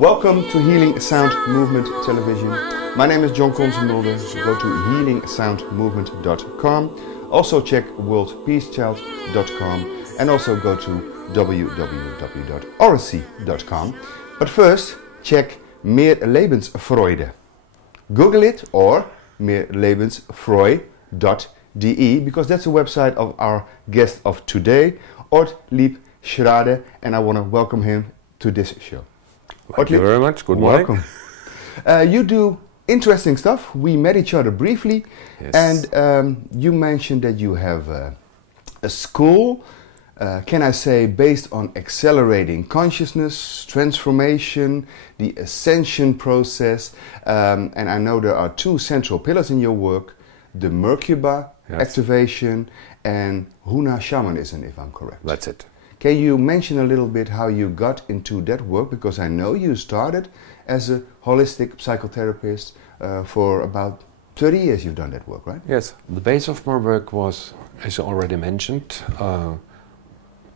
Welcome to Healing Sound Movement Television. My name is John Consemulder. Go to HealingSoundMovement.com. Also check worldpeacechild.com and also go to www.oracy.com. But first, check Mehr Lebensfreude. Google it or mehrlebensfreude.de because that's the website of our guest of today, Ortlieb Schrade, and I want to welcome him to this show. Thank you very much. Good morning. Welcome. You do interesting stuff. We met each other briefly, Yes. and you mentioned that you have a school, can I say, based on accelerating consciousness, transformation, the ascension process, and I know there are two central pillars in your work, the MerKaBa Yes. activation and Huna shamanism, if I'm correct. That's it. Can you mention a little bit how you got into that work? Because I know you started as a holistic psychotherapist for about 30 years you've done that work, right? Yes. The base of my work was, as you already mentioned,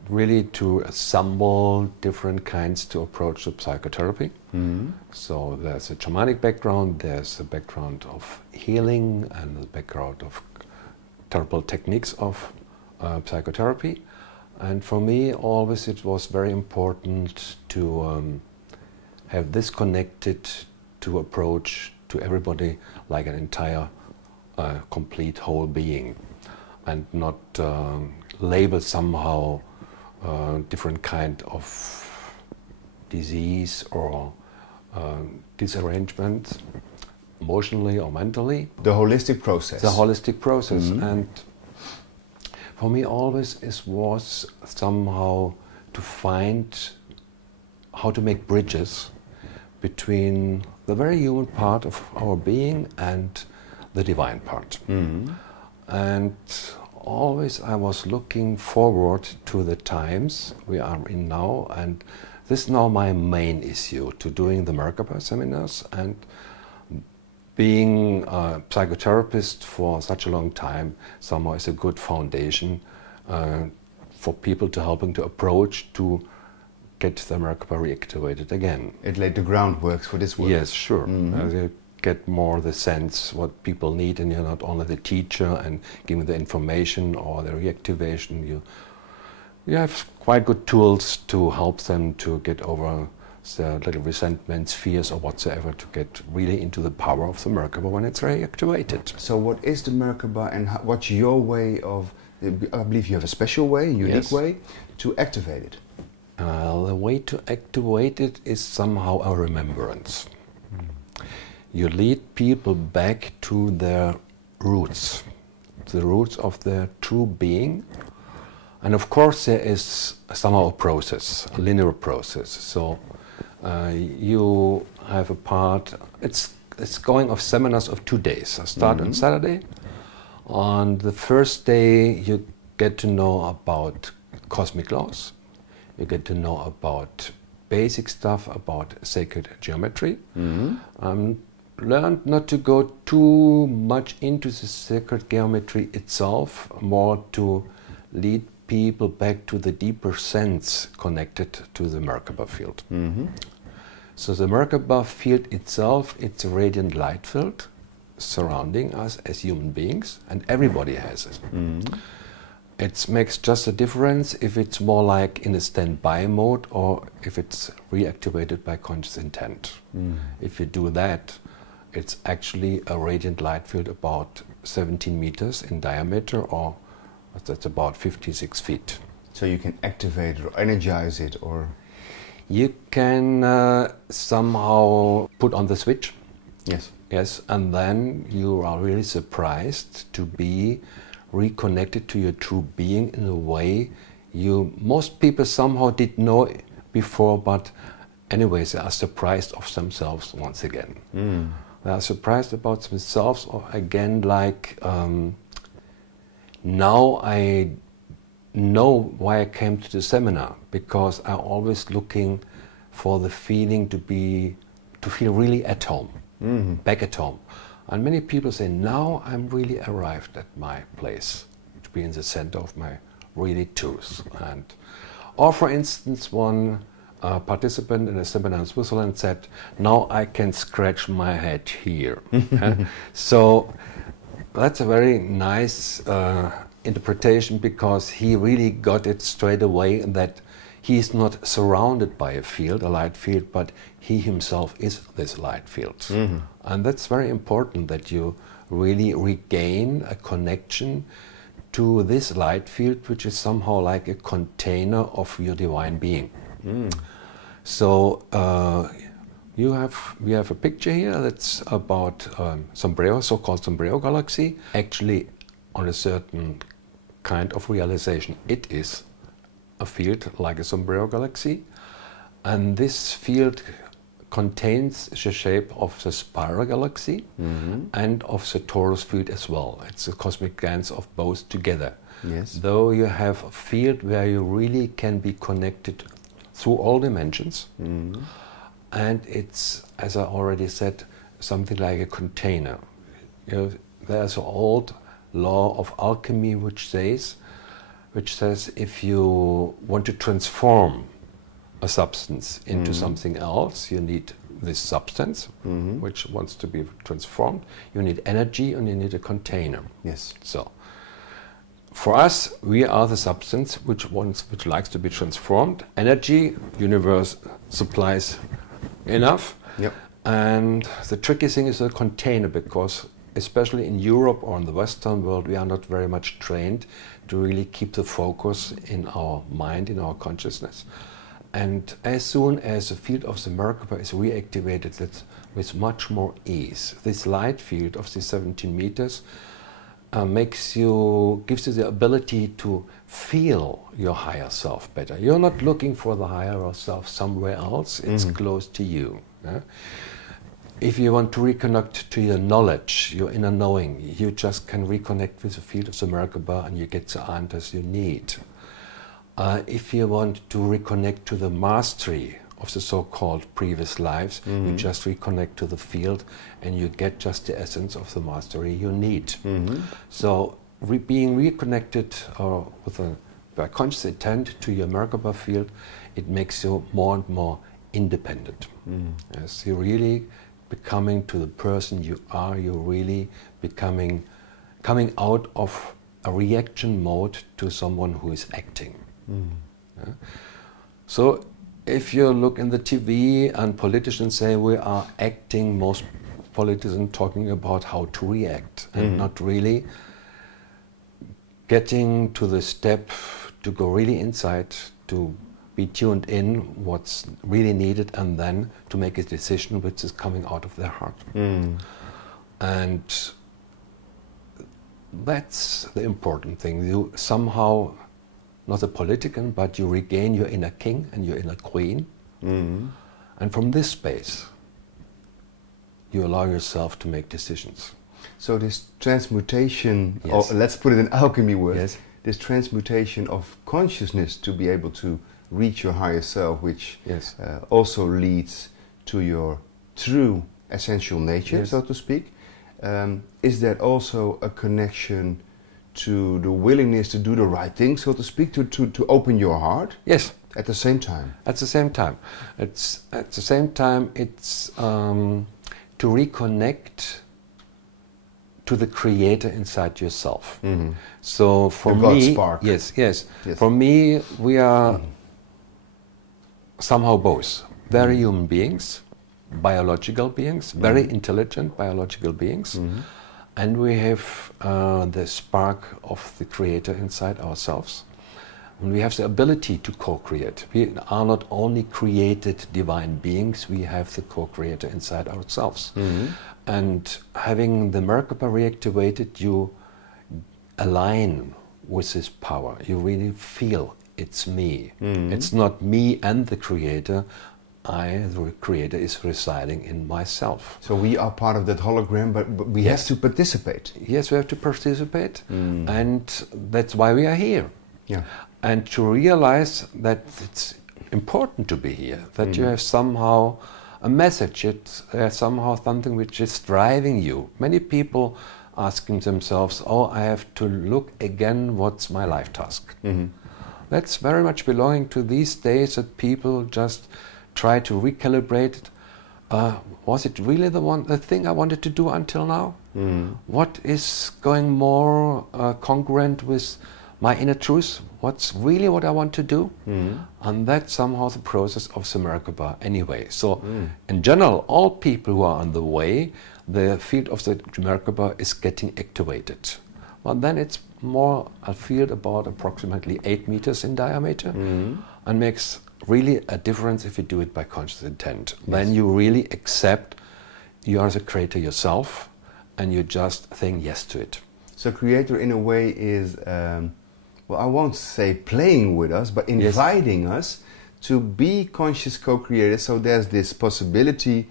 really to assemble different kinds to approach the psychotherapy. Mm-hmm. So there's a shamanic background, there's a background of healing and a background of terrible techniques of psychotherapy. And for me, always it was very important to have this connected to approach to everybody like an entire, complete whole being, and not label somehow different kind of disease or disarrangement, emotionally or mentally. The holistic process. The holistic process. Mm-hmm. And for me always it was somehow to find how to make bridges between the very human part of our being and the divine part. Mm-hmm. And always I was looking forward to the times we are in now, and this is now my main issue, to doing the MerKaBa seminars and being a psychotherapist for such a long time somehow is a good foundation for people to helping to approach to get the MerKaBa reactivated again. It laid the groundwork for this work. Yes, sure. Mm-hmm. You get more the sense what people need, and you're not only the teacher and giving the information or the reactivation. You have quite good tools to help them to get over the little resentments, fears or whatsoever, to get really into the power of the MerKaBa when it's reactivated. So what is the MerKaBa and what's your way of, I believe you have a special way, a unique Yes. way, to activate it? The way to activate it is somehow a remembrance. You lead people back to their roots, the roots of their true being. And of course there is somehow a process, a linear process. So you have a part, it's going of seminars of 2 days. I start on Saturday. On the first day you get to know about cosmic laws. You get to know about basic stuff about sacred geometry. Learned not to go too much into the sacred geometry itself, more to lead people back to the deeper sense connected to the MerKaBa field. Mm-hmm. So the MerKaBa field itself, it's a radiant light field surrounding us as human beings, and everybody has it. Mm-hmm. It makes just a difference if it's more like in a standby mode or if it's reactivated by conscious intent. If you do that, it's actually a radiant light field about 17 meters in diameter, or that's about 56 feet. So you can activate it or energize it, or... You can somehow put on the switch. Yes. Yes, and then you are really surprised to be reconnected to your true being in a way most people somehow did know before, but anyways they are surprised of themselves once again. They are surprised about themselves, or again, like now I know why I came to the seminar, because I'm always looking for the feeling to feel really at home, back at home. And many people say, now I'm really arrived at my place, to be in the center of my really truth. Or for instance, one a participant in a seminar in Switzerland said, now I can scratch my head here. So that's a very nice interpretation, because he really got it straight away that he's not surrounded by a field, a light field, but he himself is this light field. And that's very important, that you really regain a connection to this light field, which is somehow like a container of your divine being. So we have a picture here that's about Sombrero, so-called Sombrero Galaxy. Actually, on a certain kind of realization, it is a field like a Sombrero Galaxy, and this field contains the shape of the spiral galaxy and of the torus field as well. It's the cosmic glands of both together. Yes. Though you have a field where you really can be connected through all dimensions, and it's, as I already said, something like a container. You know, there's an old law of alchemy which says if you want to transform a substance into something else, you need this substance which wants to be transformed. You need energy and you need a container. Yes. So for us, we are the substance which likes to be transformed. Energy, universe supplies enough. Yep. And the tricky thing is a container, because especially in Europe or in the Western world, we are not very much trained to really keep the focus in our mind, in our consciousness. And as soon as the field of the MerKaBa is reactivated, that's with much more ease. This light field of the 17 meters gives you the ability to feel your higher self better. You're not looking for the higher self somewhere else, it's close to you. Yeah? If you want to reconnect to your knowledge, your inner knowing, you just can reconnect with the field of the MerKaBa and you get the answers you need. If you want to reconnect to the mastery of the so-called previous lives, you just reconnect to the field and you get just the essence of the mastery you need. So being reconnected with a conscious intent to your MerKaBa field, it makes you more and more independent. Yes, you're really becoming to the person you are, you're really coming out of a reaction mode to someone who is acting. Yeah? So if you look in the TV and politicians say we are acting, most politicians talking about how to react and not really getting to the step to go really inside, to be tuned in what's really needed, and then to make a decision which is coming out of their heart. And that's the important thing. You somehow, not a politician, but you regain your inner king and your inner queen. And from this space, you allow yourself to make decisions. So this transmutation, or let's put it in alchemy words, Yes. this transmutation of consciousness to be able to reach your higher self, which also leads to your true essential nature, so to speak. Is that also a connection to the willingness to do the right thing, so to speak, to open your heart? Yes. At the same time? At the same time. It's to reconnect to the creator inside yourself. So for me, spark. Yes. For me, we are somehow both very human beings, biological beings, very intelligent biological beings, and we have the spark of the creator inside ourselves. And we have the ability to co-create. We are not only created divine beings, we have the co-creator inside ourselves. And having the MerKaBa reactivated, you align with this power. You really feel it's me. It's not me and the creator. I, the creator, is residing in myself. So we are part of that hologram, but we have to participate. Yes, we have to participate, and that's why we are here. And to realize that it's important to be here, that you have somehow a message, it's somehow something which is driving you. Many people asking themselves, oh, I have to look again, what's my life task? That's very much belonging to these days that people just try to recalibrate it. Was it really the thing I wanted to do until now? What is going more congruent with my inner truth? What's really what I want to do? And that's somehow the process of the Merkabah anyway. So in general, all people who are on the way, the field of the Merkabah is getting activated. Well, then it's more a field about approximately 8 meters in diameter and makes really a difference if you do it by conscious intent. Yes. Then you really accept you are the creator yourself and you just saying yes to it. So creator in a way is, well, I won't say playing with us, but inviting us to be conscious co-creators. So there's this possibility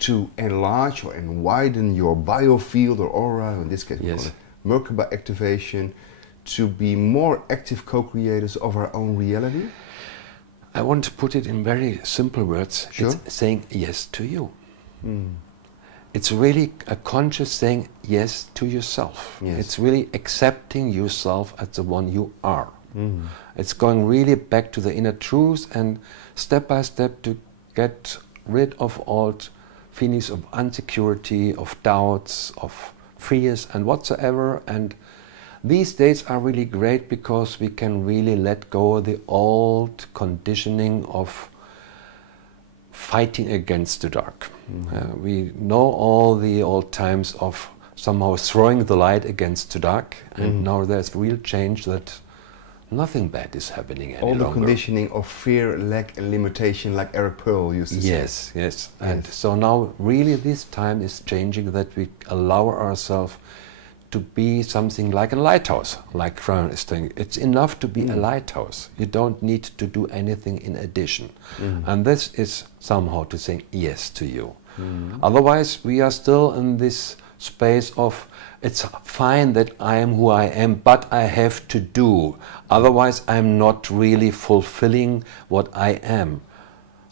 to enlarge or widen your biofield or aura, in this case we call it MerKaBa activation, to be more active co-creators of our own reality? I want to put it in very simple words. Sure. It's saying yes to you. It's really a conscious saying yes to yourself. Yes. It's really accepting yourself as the one you are. It's going really back to the inner truth and step by step to get rid of all feelings of insecurity, of doubts, of fears and whatsoever. And these days are really great because we can really let go of the old conditioning of fighting against the dark. We know all the old times of somehow throwing the light against the dark, and now there's real change that nothing bad is happening any longer. All the conditioning of fear, lack and limitation, like Eric Pearl used to say. Yes. And so now really this time is changing, that we allow ourselves to be something like a lighthouse, like Crown is saying. It's enough to be a lighthouse. You don't need to do anything in addition. And this is somehow to say yes to you. Otherwise, we are still in this space of, it's fine that I am who I am, but I have to do. Otherwise, I'm not really fulfilling what I am.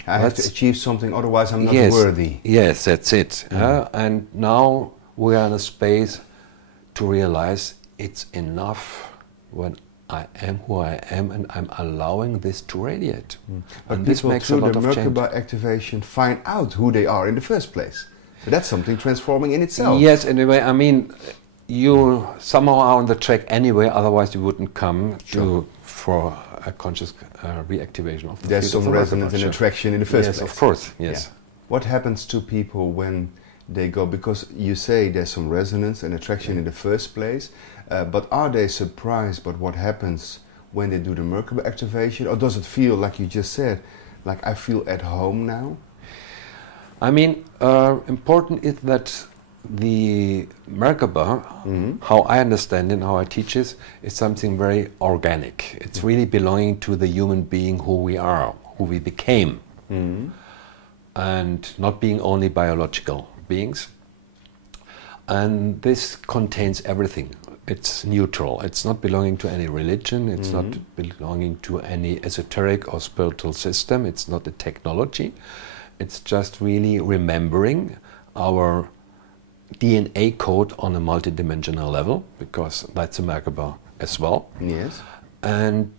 I have to achieve something, otherwise I'm not worthy. Yes, that's it. And now we are in a space to realize it's enough when I am who I am and I'm allowing this to radiate. But and this makes a lot of change. Through the MerKaBa activation find out who they are in the first place. So that's something transforming in itself. Yes, anyway, I mean, you somehow are on the track anyway, otherwise you wouldn't come for a conscious reactivation of the There's some resonance and attraction in the first place. Yes, of course, yes. What happens to people when they go, because you say there's some resonance and attraction in the first place, but are they surprised by what happens when they do the MerKaBa activation, or does it feel, like you just said, like I feel at home now? I mean, important is that the MerKaBa, how I understand it and how I teach it, is something very organic. It's really belonging to the human being who we are, who we became, and not being only biological beings. And this contains everything. It's neutral. It's not belonging to any religion. It's not belonging to any esoteric or spiritual system. It's not a technology. It's just really remembering our DNA code on a multidimensional level, because that's a MerKaBa as well. Yes. And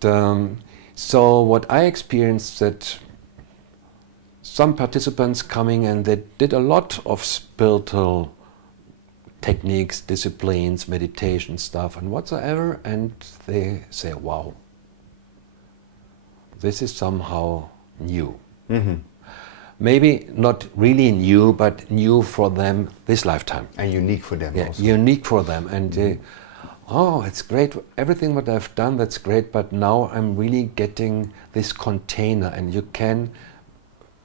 so what I experienced, that some participants coming and they did a lot of spiritual techniques, disciplines, meditation stuff and whatsoever, and they say, wow, this is somehow new. Maybe not really new, but new for them this lifetime. And unique for them also. Unique for them. And oh, it's great, everything what I've done, that's great, but now I'm really getting this container, and you can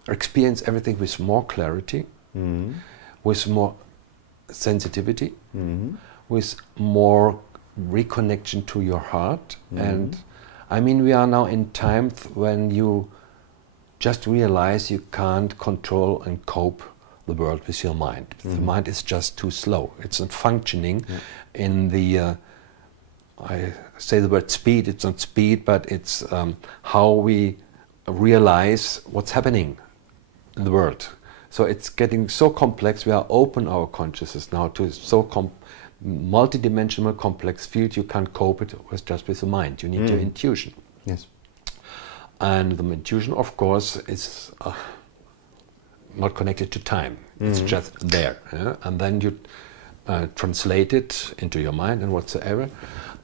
experience everything with more clarity, with more sensitivity, with more reconnection to your heart. And I mean, we are now in times when you just realize you can't control and cope the world with your mind. The mind is just too slow. It's not functioning in the, I say the word speed, it's not speed, but it's how we realize what's happening in the world. So it's getting so complex. We are open our consciousness now to so multidimensional complex field. You can't cope it with just with the mind. You need your intuition. Yes. And the intuition, of course, is not connected to time. It's just there. Yeah? And then you translate it into your mind and whatsoever,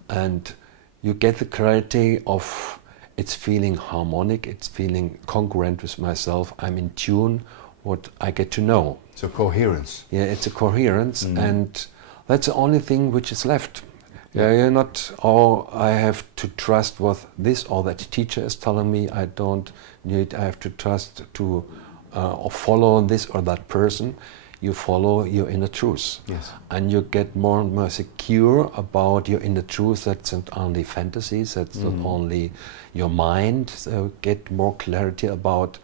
and you get the clarity of it's feeling harmonic, it's feeling congruent with myself, I'm in tune, what I get to know. So coherence. Yeah, it's a coherence, and that's the only thing which is left. Yeah, you're not, oh, I have to trust what this or that teacher is telling me, I don't need, I have to trust to or follow this or that person. You follow your inner truth. Yes. And you get more and more secure about your inner truth. That's not only fantasies, that's not only your mind. So get more clarity about,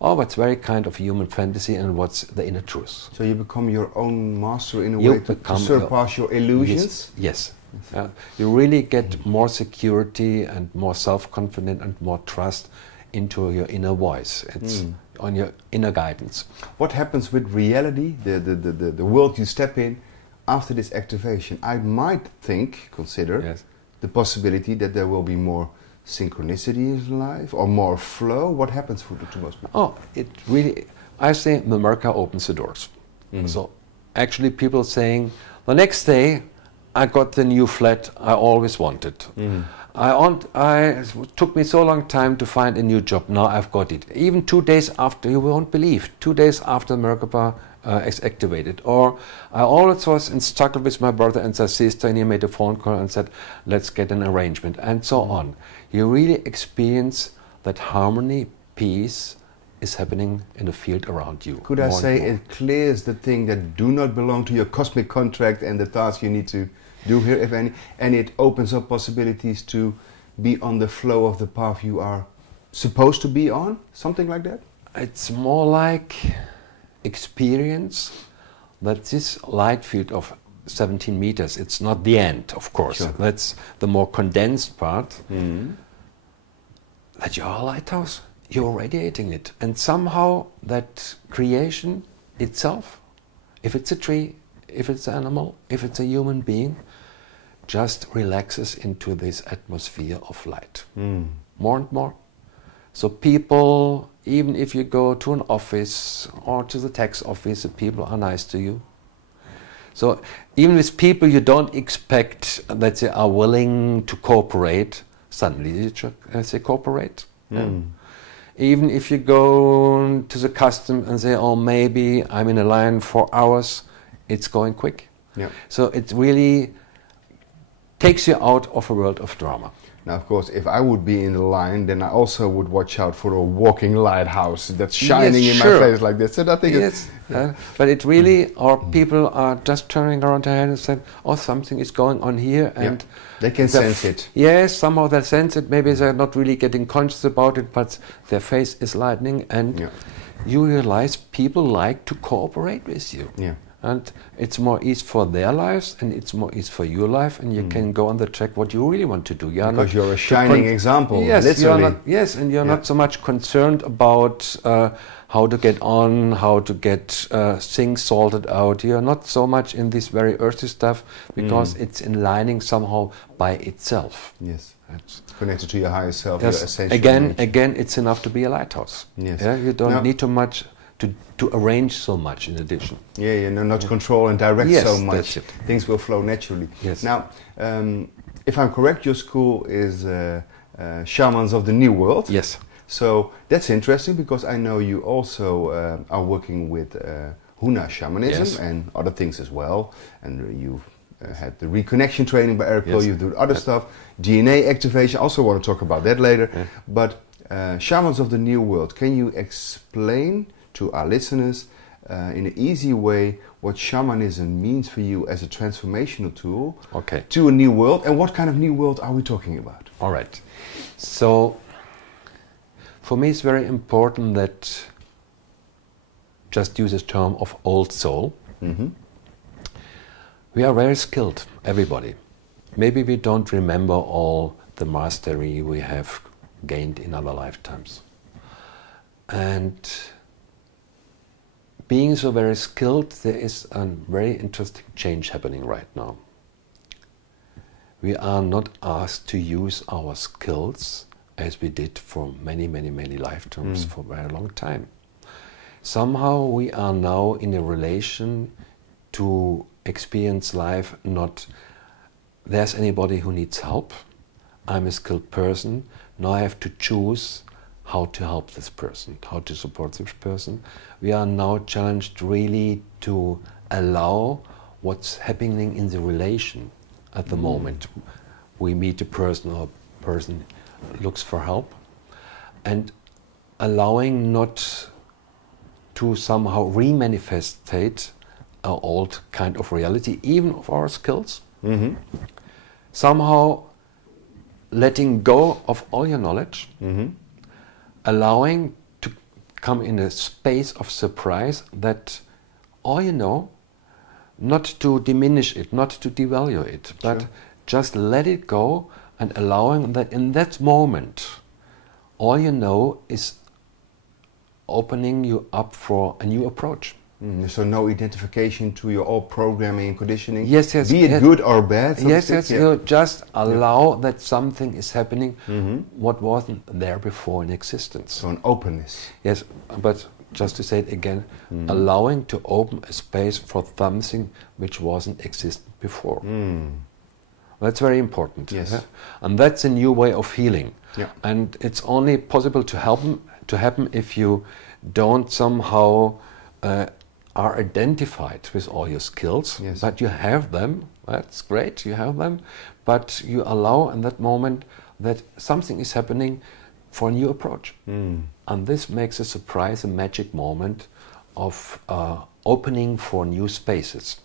oh, what's very kind of human fantasy and what's the inner truth. So you become your own master in a way to surpass your illusions? Yes. You really get more security and more self-confidence and more trust into your inner voice. It's on your inner guidance. What happens with reality, the world you step in after this activation? I might consider the possibility that there will be more synchronicity in life or more flow. What happens to most people? Oh, it really, I say the MerKaBa opens the doors. So actually people saying, the next day I got the new flat I always wanted. It took me so long time to find a new job. Now I've got it. Even 2 days after, you won't believe, 2 days after MerKaBa is activated. Or I always was in struggle with my brother and my sister, and he made a phone call and said, let's get an arrangement, and so on. You really experience that harmony, peace is happening in the field around you. Could I say it clears the thing that do not belong to your cosmic contract and the task you need to do here, if any, and it opens up possibilities to be on the flow of the path you are supposed to be on? Something like that? It's more like experience that this light field of 17 meters, it's not the end, of course. Sure. That's the more condensed part. That you're a lighthouse, you're radiating it. And somehow that creation itself, if it's a tree, if it's an animal, if it's a human being, just relaxes into this atmosphere of light. More and more. So people, even if you go to an office or to the tax office, the people are nice to you. So even with people you don't expect that they are willing to cooperate, suddenly they cooperate. Even if you go to the custom and say, oh, maybe I'm in a line for hours, it's going quick. So it really takes you out of a world of drama. Now, of course, if I would be in the line, then I also would watch out for a walking lighthouse that's shining in my face like this. So I think but it really, or people are just turning around their head and saying, oh, something is going on here. And they can sense it. Yes, somehow they sense it. Maybe they're not really getting conscious about it, but their face is lightening. And you realize people like to cooperate with you. And it's more ease for their lives, and it's more ease for your life, and you can go on the track what you really want to do. Because you're a shining example, literally. And you're not so much concerned about how to get on, how to get things sorted out. You're not so much in this very earthy stuff, because it's in lining somehow by itself. It's connected to your higher self, your essential Again, it's enough to be a lighthouse. You don't need too much to arrange so much in addition. Not control and direct so much. Things will flow naturally. Now, if I'm correct, your school is Shamans of the New World. So that's interesting, because I know you also are working with Huna shamanism and other things as well. And you've had the reconnection training by Eric Hill, you do other stuff, DNA activation. I also want to talk about that later. But Shamans of the New World, can you explain to our listeners in an easy way what shamanism means for you as a transformational tool to a new world, and what kind of new world are we talking about? All right. So for me it's very important that, just use this term of old soul, we are very skilled, everybody. Maybe we don't remember all the mastery we have gained in other lifetimes. And being so very skilled, there is a very interesting change happening right now. We are not asked to use our skills as we did for many, many, many lifetimes for a very long time. Somehow we are now in a relation to experience life not there's anybody who needs help, I'm a skilled person, now I have to choose how to help this person, how to support this person. We are now challenged really to allow what's happening in the relation at the moment. We meet a person or a person looks for help, and allowing not to somehow remanifestate our old kind of reality, even of our skills. Somehow letting go of all your knowledge, allowing to come in a space of surprise that all you know, not to diminish it, not to devalue it, but just let it go, and allowing that in that moment, all you know is opening you up for a new approach. So no identification to your old programming and conditioning, yes, be it good or bad. So yes, you just allow that something is happening what wasn't there before in existence. So an openness. Yes, but just to say it again, allowing to open a space for something which wasn't existent before. That's very important. Yes. Yeah? And that's a new way of healing. Yeah. And it's only possible to happen if you don't somehow are identified with all your skills, but you have them. That's great, you have them, but you allow in that moment that something is happening for a new approach. And this makes a surprise, a magic moment of opening for new spaces.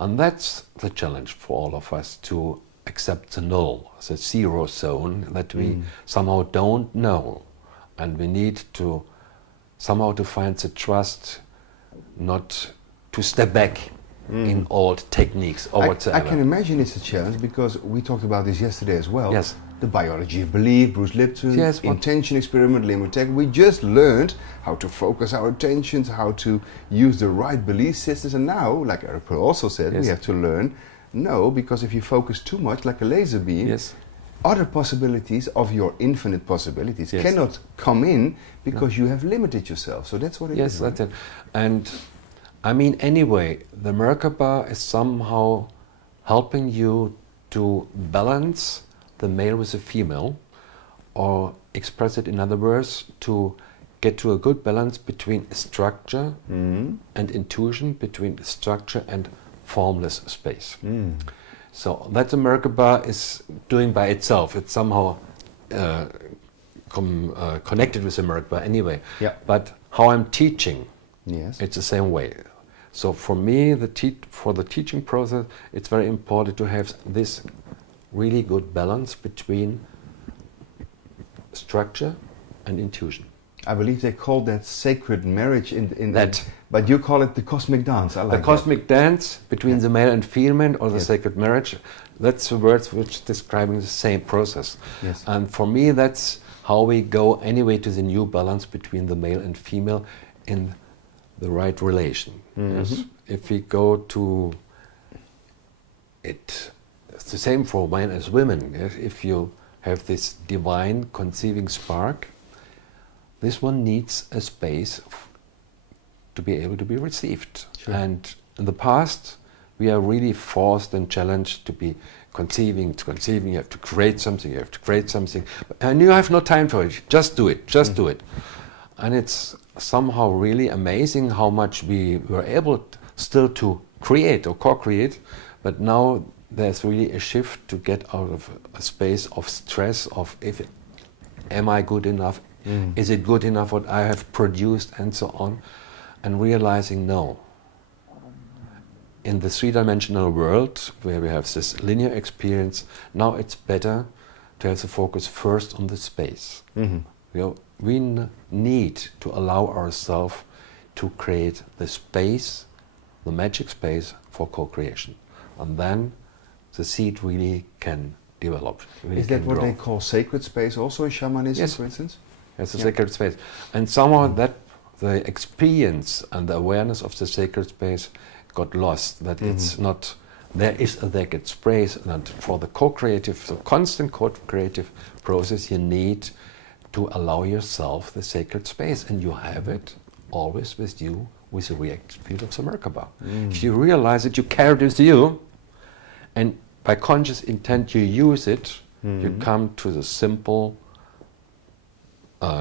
And that's the challenge for all of us, to accept the null, the zero zone that we somehow don't know. And we need to somehow to find the trust not to step back in old techniques or whatsoever. I can imagine it's a challenge, because we talked about this yesterday as well. Yes. The biology of belief, Bruce Lipton, yes, intention experiment, limit tech. We just learned how to focus our attentions, how to use the right belief systems, and now, like Eric Pearl also said, we have to learn, no, because if you focus too much, like a laser beam, other possibilities of your infinite possibilities cannot come in, because you have limited yourself. So that's what it is. Yes, that's it. And I mean, anyway, the MerKaBa is somehow helping you to balance the male with the female, or express it in other words, to get to a good balance between structure and intuition, between structure and formless space. So that the MerKaBa is doing by itself. It's somehow connected with the MerKaBa anyway. But how I'm teaching, it's the same way. So for me, for the teaching process, it's very important to have this really good balance between structure and intuition. I believe they call that sacred marriage in that, but you call it the cosmic dance. I like the cosmic dance between the male and female, or the sacred marriage. That's the words which describing the same process. And for me, that's how we go anyway to the new balance between the male and female in the right relation. If we go to it, it's the same for men as women. If you have this divine conceiving spark, this one needs a space to be able to be received. And in the past, we are really forced and challenged to be conceiving, you have to create something, and you have no time for it, just do it, do it. And it's somehow really amazing how much we were able still to create or co-create, but now there's really a shift to get out of a space of stress of am I good enough? Is it good enough what I have produced, and so on, and realizing no. In the three-dimensional world where we have this linear experience, now it's better to have the focus first on the space. We need to allow ourselves to create the space, the magic space for co-creation, and then the seed really can develop. Really is that what they call sacred space also in shamanism, for instance? It's a sacred space. And somehow that the experience and the awareness of the sacred space got lost, that it's not there gets space, and for the co-creative, the constant co-creative process, you need to allow yourself the sacred space, and you have it always with you, with the reactive field of the MerKaBa. If you realize that you carry it with you, and by conscious intent you use it, you come to the simple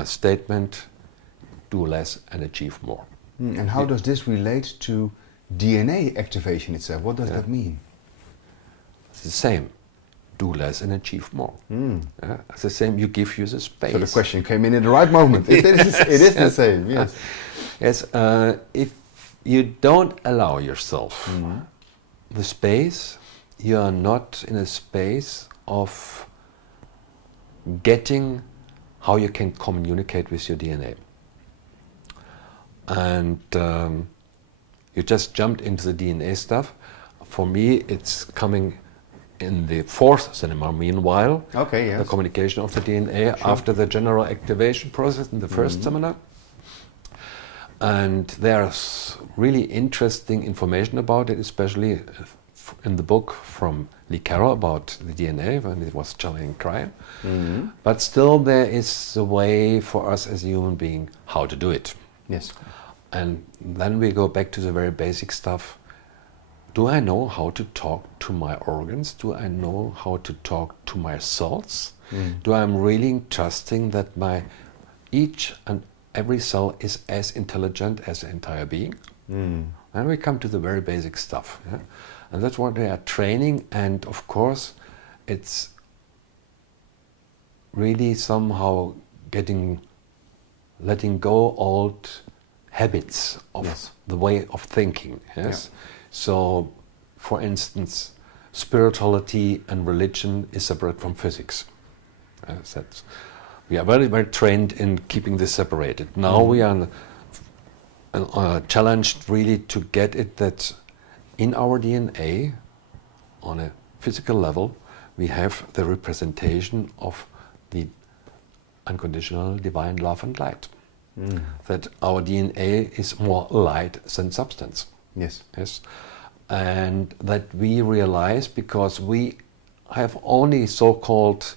statement, do less and achieve more. And how does this relate to DNA activation itself? What does that mean? It's the same. Do less and achieve more. It's the same. You give you the space. So the question came in the right moment. It is the same. Yes. Yes. If you don't allow yourself the space, you are not in a space of getting how you can communicate with your DNA. And you just jumped into the DNA stuff. For me, it's coming in the fourth seminar, meanwhile, the communication of the DNA after the general activation process in the first seminar. And there's really interesting information about it, especially in the book from Lee Carroll about the DNA when it was channeling crime. But still there is a way for us as a human being how to do it. Yes. And then we go back to the very basic stuff. Do I know how to talk to my organs? Do I know how to talk to my cells? Do I really trusting that each and every cell is as intelligent as the entire being? And we come to the very basic stuff. Yeah? And that's what they are training, and of course it's really somehow letting go old habits of the way of thinking. Yes. So, for instance, spirituality and religion is separate from physics. We are very, very trained in keeping this separated. Now we are challenged really to get it that in our DNA, on a physical level, we have the representation of the unconditional divine love and light. That our DNA is more light than substance. Yes. Yes. And that we realize, because we have only so-called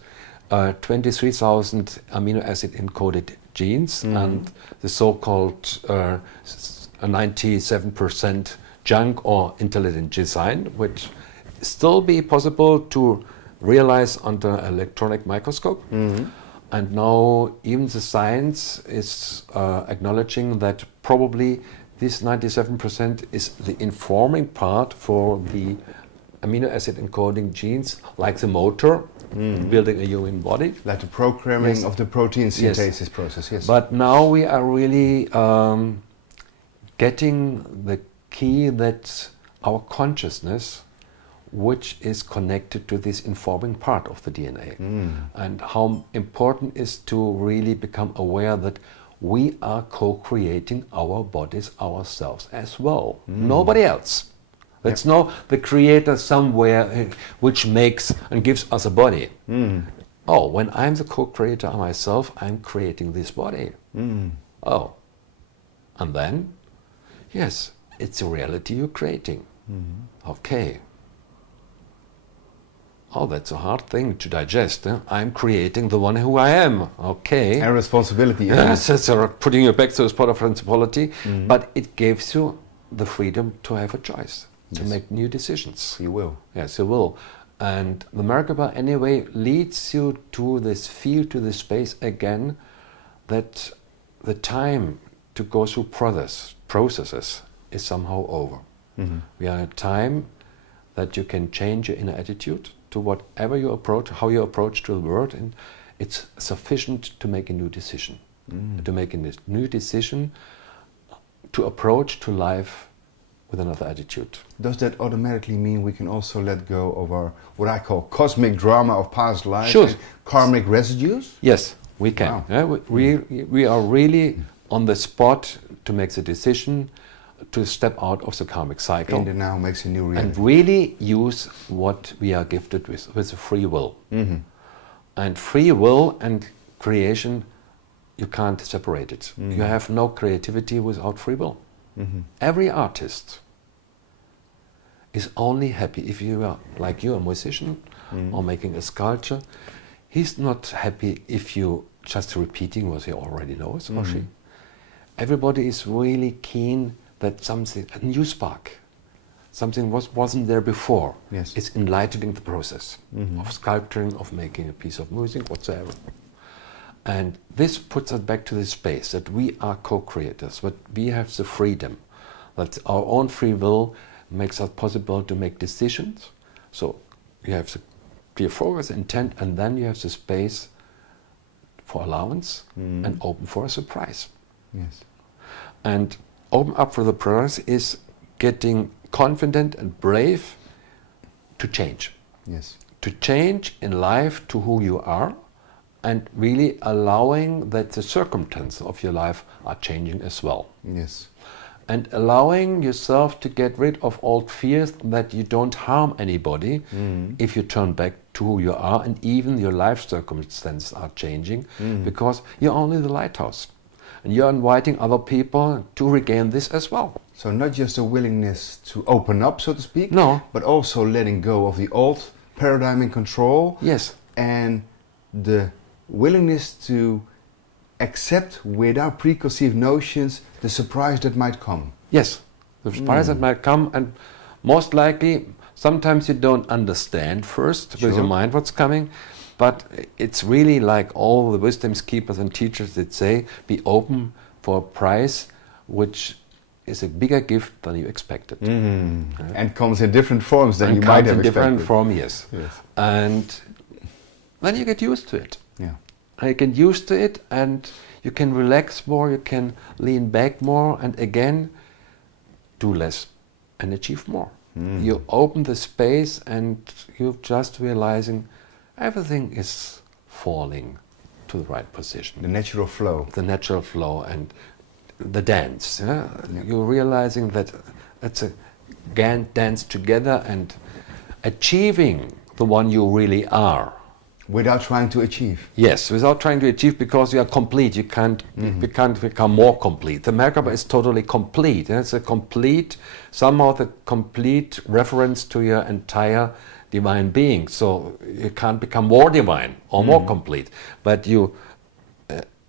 23,000 amino acid encoded genes and the so-called 97% junk or intelligent design, which still be possible to realize under electronic microscope. And now even the science is acknowledging that probably this 97% is the informing part for the amino acid encoding genes, like the motor, building a human body. Like the programming of the protein synthesis process, yes. But now we are really getting the key that our consciousness, which is connected to this informing part of the DNA, and how important is to really become aware that we are co-creating our bodies ourselves as well. Nobody else. Let's know the creator somewhere which makes and gives us a body. Oh, when I'm the co-creator myself, I'm creating this body. Oh, and then, yes, it's a reality you're creating. Okay. Oh, that's a hard thing to digest. I'm creating the one who I am. Okay. And responsibility. Yes, that's putting you back to the spot of responsibility. But it gives you the freedom to have a choice, to make new decisions. You will. Yes, you will. And the MerKaBa anyway leads you to this field, to this space again, that the time to go through processes is somehow over. We are at a time that you can change your inner attitude to whatever you approach, how you approach to the world, and it's sufficient to make a new decision. To make a new decision to approach to life with another attitude. Does that automatically mean we can also let go of our, what I call cosmic drama of past lives? Sure. And karmic residues? Yes, we can. Wow. Yeah, we are really on the spot to make the decision to step out of the karmic cycle. In the now makes a new reality. And really use what we are gifted with free will. And free will and creation, you can't separate it. You have no creativity without free will. Every artist is only happy if you are, like you, a musician or making a sculpture. He's not happy if you just repeating what he already knows or she. Everybody is really keen that something, a new spark, something wasn't there before. Yes. It's enlightening the process of sculpturing, of making a piece of music, whatsoever. And this puts us back to the space that we are co-creators, but we have the freedom, that our own free will makes it possible to make decisions. So you have the clear focus, intent, and then you have the space for allowance and open for a surprise. Yes. And open up for the process is getting confident and brave to change. Yes. To change in life to who you are, and really allowing that the circumstances of your life are changing as well. Yes. And allowing yourself to get rid of old fears that you don't harm anybody if you turn back to who you are, and even your life circumstances are changing because you're only the lighthouse. And you're inviting other people to regain this as well. So not just a willingness to open up, so to speak, no, but also letting go of the old paradigm and control. Yes. And the willingness to accept without preconceived notions the surprise that might come. Yes, the surprise that might come, and most likely sometimes you don't understand first with your mind what's coming, but it's really like all the wisdom's keepers and teachers that say, be open for a prize which is a bigger gift than you expected. And comes in different forms than you might have expected. Different form, yes. And then you get used to it. Yeah. And you get used to it, and you can relax more, you can lean back more, and again, do less and achieve more. You open the space and you're just realizing everything is falling to the right position. The natural flow. The natural flow and the dance. Yeah? You're realizing that it's a dance together and achieving the one you really are. Without trying to achieve. Yes, without trying to achieve, because you are complete. You can't become more complete. The MerKaBa is totally complete. It's a complete, somehow the complete reference to your entire divine being. So you can't become more divine or more complete, but you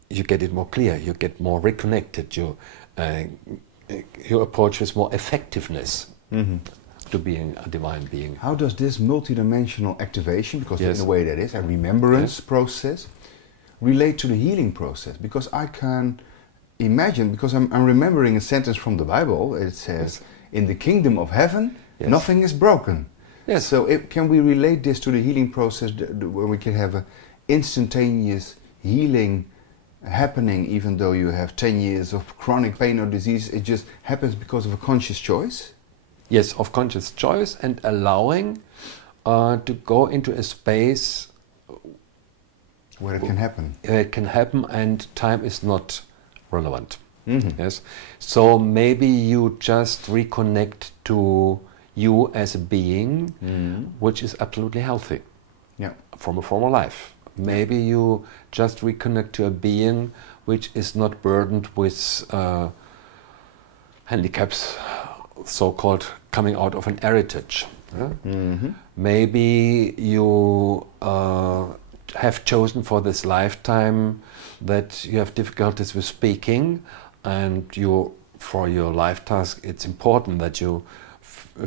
get it more clear. You get more reconnected. You approach with more effectiveness. To being a divine being. How does this multidimensional activation, because in a way that is a remembrance process, relate to the healing process? Because I can imagine, because I'm remembering a sentence from the Bible. It says, in the kingdom of heaven, nothing is broken. Yes. So can we relate this to the healing process, where we can have an instantaneous healing happening, even though you have 10 years of chronic pain or disease? It just happens because of a conscious choice? Yes, of conscious choice, and allowing to go into a space where it can happen. It can happen, and time is not relevant. Yes, so maybe you just reconnect to you as a being, which is absolutely healthy. From a former life. Maybe you just reconnect to a being which is not burdened with handicaps, so-called coming out of an heritage. Maybe you have chosen for this lifetime that you have difficulties with speaking, and for your life task it's important that you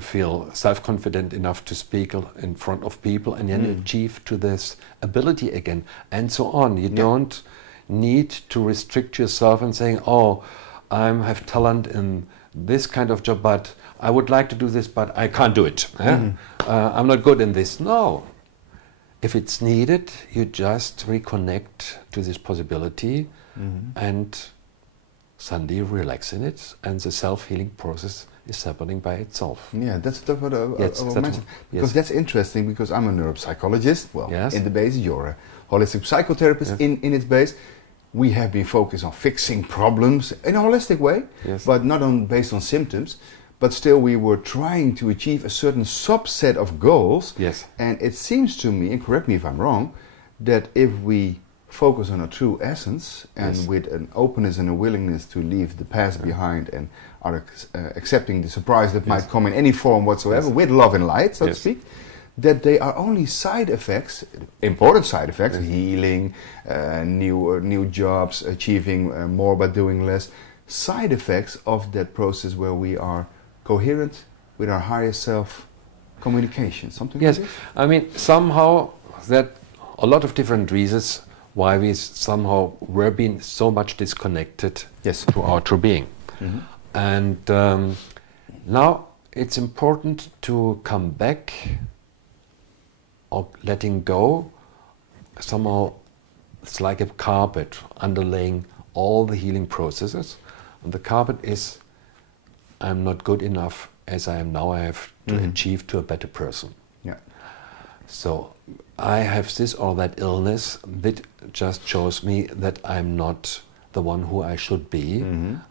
feel self-confident enough to speak in front of people, and then achieve to this ability again, and so on. You don't need to restrict yourself and saying, oh, I have talent in this kind of job, but I would like to do this, but I can't do it. I'm not good in this. No. If it's needed, you just reconnect to this possibility and suddenly relax in it, and the self-healing process is happening by itself. Yeah, that's what I mentioned. Because that's interesting, because I'm a neuropsychologist. Well, in the base, you're a holistic psychotherapist in its base. We have been focused on fixing problems in a holistic way, but not based on symptoms. But still, we were trying to achieve a certain subset of goals. And it seems to me, and correct me if I'm wrong, that if we focus on a true essence, and Yes. with an openness and a willingness to leave the past behind, and are accepting the surprise that might come in any form whatsoever, with love and light, so to speak, that they are only side effects, important side effects, healing, new jobs, achieving more by doing less, side effects of that process where we are coherent with our higher self, communication, something Yes, like this? I mean, somehow that a lot of different reasons why we somehow were being so much disconnected to our true being. Mm-hmm. And now it's important to come back, or letting go. Somehow it's like a carpet underlaying all the healing processes. And the carpet is, I'm not good enough as I am now, I have to achieve to a better person. Yeah. So I have this or that illness that just shows me that I'm not the one who I should be.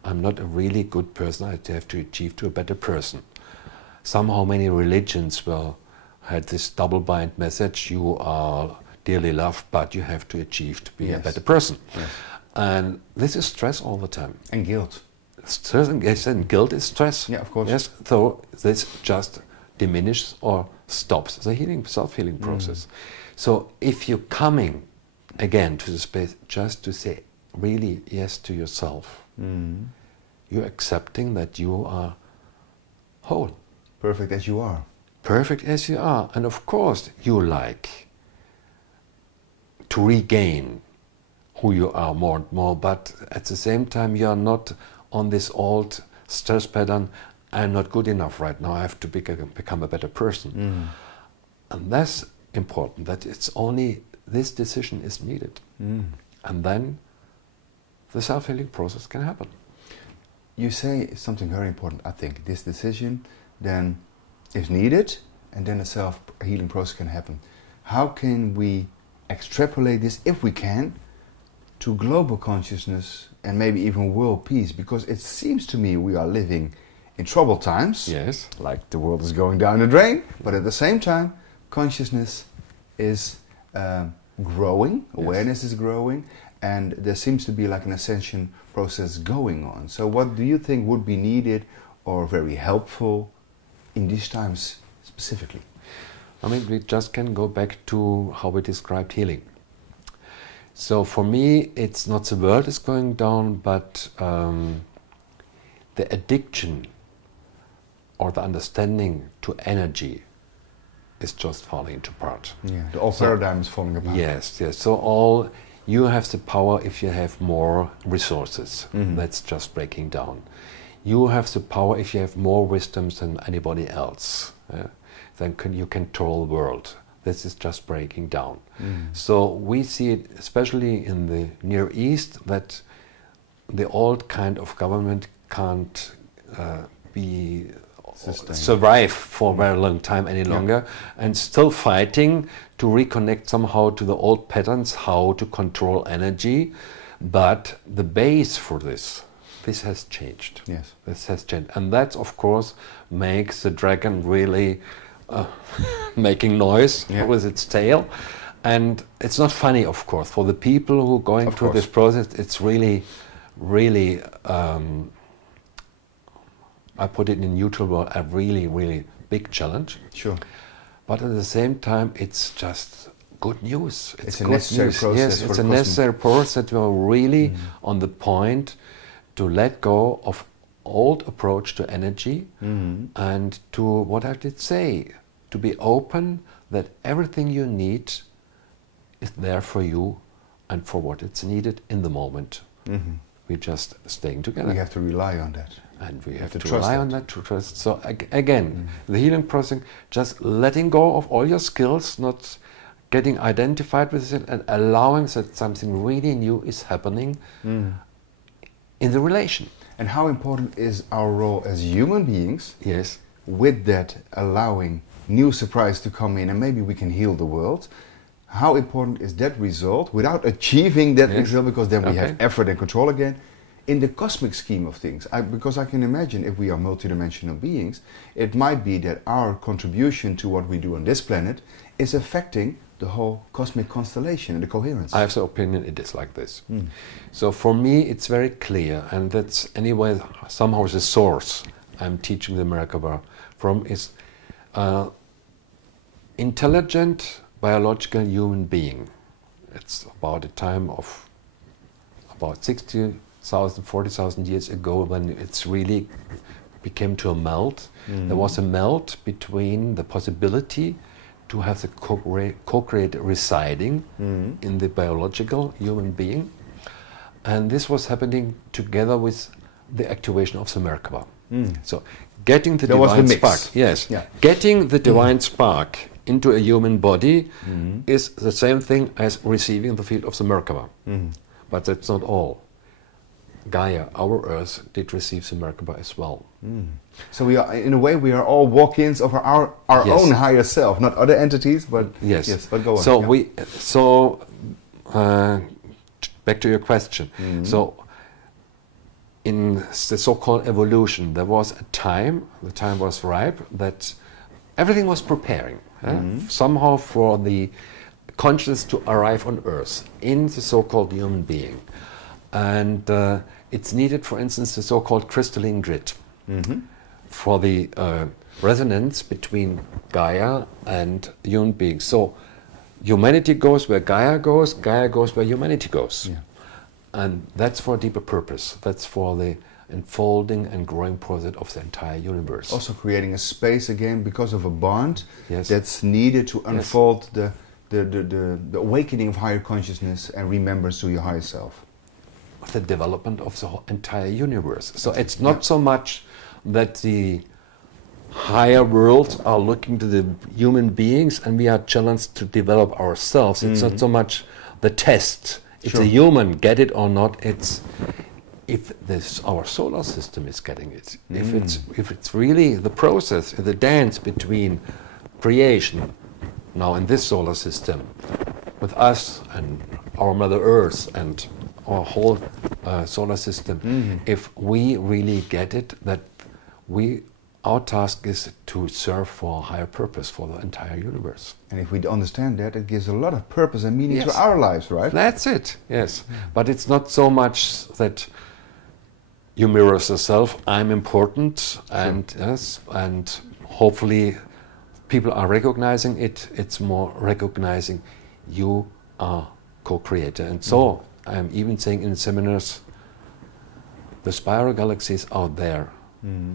I'm not a really good person. I have to achieve to a better person. Somehow many religions had this double-bind message: you are dearly loved, but you have to achieve to be a better person. Yes. And this is stress all the time. And guilt. Stress and guilt is stress. Yeah, of course. Yes, so this just diminishes or stops the healing, self-healing process. So if you're coming again to the space just to say really yes to yourself, you're accepting that you are whole. Perfect as you are. Perfect as you are. And of course you like to regain who you are more and more, but at the same time you are not on this old stress pattern, I'm not good enough right now, I have to become a better person. And that's important, that it's only this decision is needed. And then the self-healing process can happen. You say something very important, I think. This decision then is needed, and then a self-healing process can happen. How can we extrapolate this, if we can, to global consciousness and maybe even world peace? Because it seems to me we are living in troubled times. Yes. Like the world is going down the drain, but at the same time, consciousness is growing, awareness is growing, and there seems to be like an ascension process going on. So what do you think would be needed or very helpful in these times specifically? I mean, we just can go back to how we described healing. So for me, it's not the world is going down, but the addiction or the understanding to energy is just falling apart. Yeah, the old paradigm is falling apart. Yes, yes. So you have the power if you have more resources. That's just breaking down. You have the power if you have more wisdoms than anybody else. Then you control the world. This is just breaking down. So we see it, especially in the Near East, that the old kind of government can't survive for a very long time any longer, and still fighting to reconnect somehow to the old patterns, how to control energy. But the base for this has changed. Yes. This has changed. And that, of course, makes the dragon really making noise with its tail. And it's not funny, of course, for the people who are going through this process. It's really, really, I put it in neutral word, a really, really big challenge. Sure. But at the same time, it's just good news. It's a necessary process. Yes, it's a necessary process that we are really on the point to let go of old approach to energy and to what I did say, to be open that everything you need is there for you and for what it's needed in the moment. We're just staying together. We have to rely on that. And we have to rely on that to trust. So again, the healing process, just letting go of all your skills, not getting identified with it, and allowing that something really new is happening in the relation. And how important is our role as human beings? Yes. With that, allowing new surprise to come in, and maybe we can heal the world. How important is that result without achieving that result, because then we have effort and control again, in the cosmic scheme of things? Because I can imagine if we are multidimensional beings, it might be that our contribution to what we do on this planet is affecting the whole cosmic constellation and the coherence. I have the opinion it is like this. So for me it's very clear, and that's anyway somehow the source I'm teaching the MerKaBa from is intelligent biological human being. It's about a time of about 60,000, 40,000 years ago when it's really became to a melt. There was a melt between the possibility to have the co-creator residing in the biological human being, and this was happening together with the activation of the MerKaBa. So getting the divine spark, yes, getting the divine spark into a human body is the same thing as receiving the field of the MerKaBa. But that's not all. Gaia, our Earth, did receive the MerKaBa as well. So we are, in a way, we are all walk-ins of our own higher self, not other entities, but yes. But go on. So back to your question. So in the so-called evolution, there was a time, the time was ripe, that everything was preparing somehow for the consciousness to arrive on Earth in the so-called human being. And it's needed, for instance, the so-called crystalline grid for the resonance between Gaia and human beings. So humanity goes where Gaia goes where humanity goes. And that's for a deeper purpose. That's for the unfolding and growing process of the entire universe. Also creating a space again because of a bond that's needed to unfold the awakening of higher consciousness and remembrance to your higher self. The development of the whole entire universe. So it's not so much that the higher worlds are looking to the human beings and we are challenged to develop ourselves. It's not so much the test. It's a human, get it or not. It's if our solar system is getting it. If it's really the process, the dance between creation now in this solar system with us and our Mother Earth and our whole solar system, if we really get it, that our task is to serve for a higher purpose for the entire universe. And if we understand that, it gives a lot of purpose and meaning to our lives, right? That's it, yes. But it's not so much that you mirror yourself, I'm important, and and hopefully people are recognizing it. It's more recognizing you are co-creator. And so I'm even saying in seminars, the spiral galaxies out there,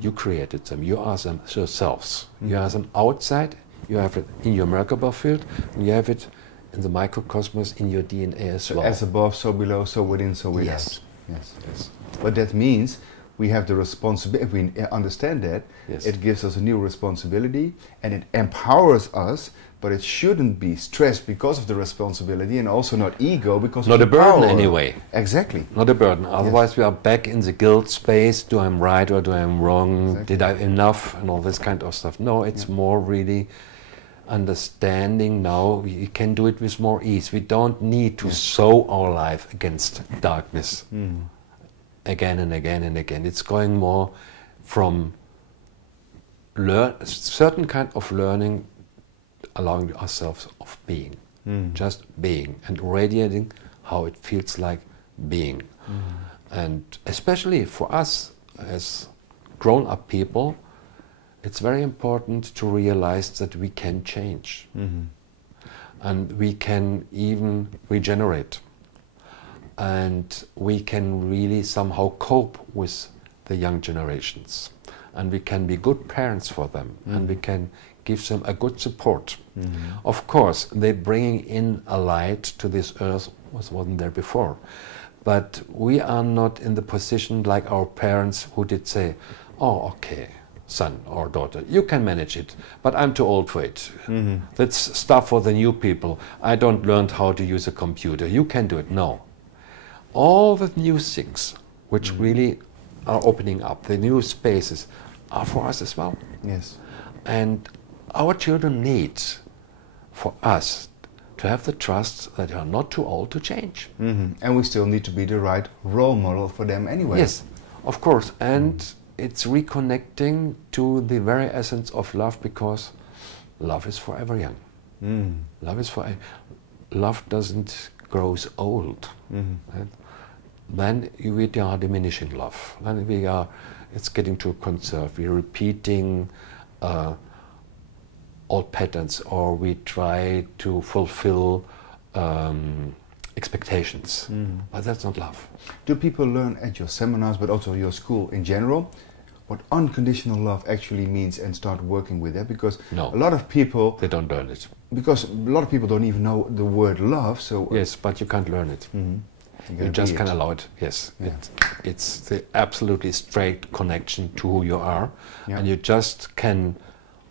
you created them, you are them yourselves. You have them outside, you have it in your MerKaBa field, and you have it in the microcosmos in your DNA as well. As above, so below, so within, so without. Yes. But that means we have the responsibility, if we understand that, it gives us a new responsibility and it empowers us, but it shouldn't be stress because of the responsibility and also not ego because not of the a burden power. Anyway. Exactly. Not a burden. Otherwise we are back in the guilt space. Do I'm right or do I'm wrong? Exactly. Did I enough? And all this kind of stuff. No, it's more really understanding now. We can do it with more ease. We don't need to sow our life against darkness again and again and again. It's going more from certain kind of learning, allowing ourselves of being, just being and radiating how it feels like being. And especially for us as grown-up people, it's very important to realize that we can change and we can even regenerate and we can really somehow cope with the young generations and we can be good parents for them and we can give them a good support. Of course, they're bringing in a light to this earth wasn't there before. But we are not in the position like our parents who did say, oh, okay, son or daughter, you can manage it, but I'm too old for it. That's stuff for the new people. I don't learn how to use a computer. You can do it. No. All the new things which really are opening up, the new spaces, are for us as well. Yes. And our children need for us to have the trust that they are not too old to change. And we still need to be the right role model for them anyway. Yes, of course. And it's reconnecting to the very essence of love, because love is forever young. Love is for. Love doesn't grows old. Right? Then we are diminishing love. Then we are. It's getting too conserved. We're repeating old patterns, or we try to fulfill expectations. But that's not love. Do people learn at your seminars, but also your school in general, what unconditional love actually means and start working with that? Because no, a lot of people... They don't learn it. Because a lot of people don't even know the word love, so... Yes, but you can't learn it. You just can't allow it, yes. Yeah. It's the absolutely straight connection to who you are, and you just can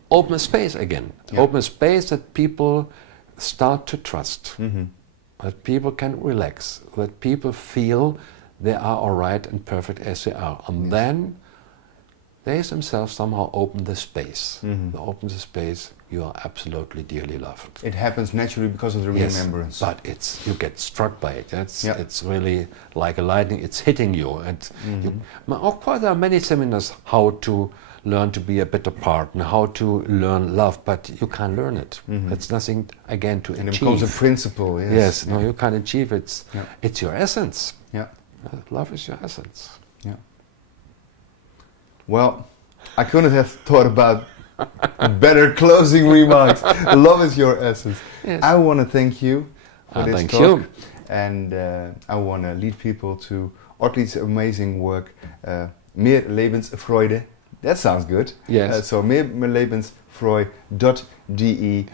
open a space again. Open a space that people start to trust, that people can relax, that people feel they are all right and perfect as they are. And then they themselves somehow open the space. They open the space, you are absolutely dearly loved. It happens naturally because of the remembrance. But you get struck by it. It's really like a lightning, it's hitting you. And of course there are many seminars how to learn to be a better partner, how to learn love, but you can't learn it. It's nothing, again, to achieve. It becomes a principle, yes. No, you can't achieve it. It's your essence. Yeah. Love is your essence. Yeah. Well, I couldn't have thought about better closing remarks. Love is your essence. Yes. I want to thank you for this thank talk. You. And I want to lead people to Ortlieb's amazing work, Mehr Lebensfreude. That sounds good. Yes. So mehrlebensfreude.de.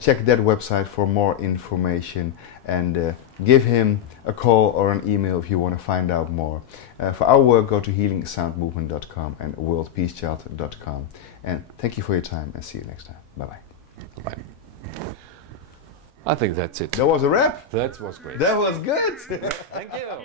Check that website for more information, and give him a call or an email if you want to find out more. For our work, go to HealingSoundMovement.com and worldpeacechild.com. And thank you for your time, and see you next time. Bye-bye. Bye. I think that's it. That was a wrap? That was great. That was good. Thank you.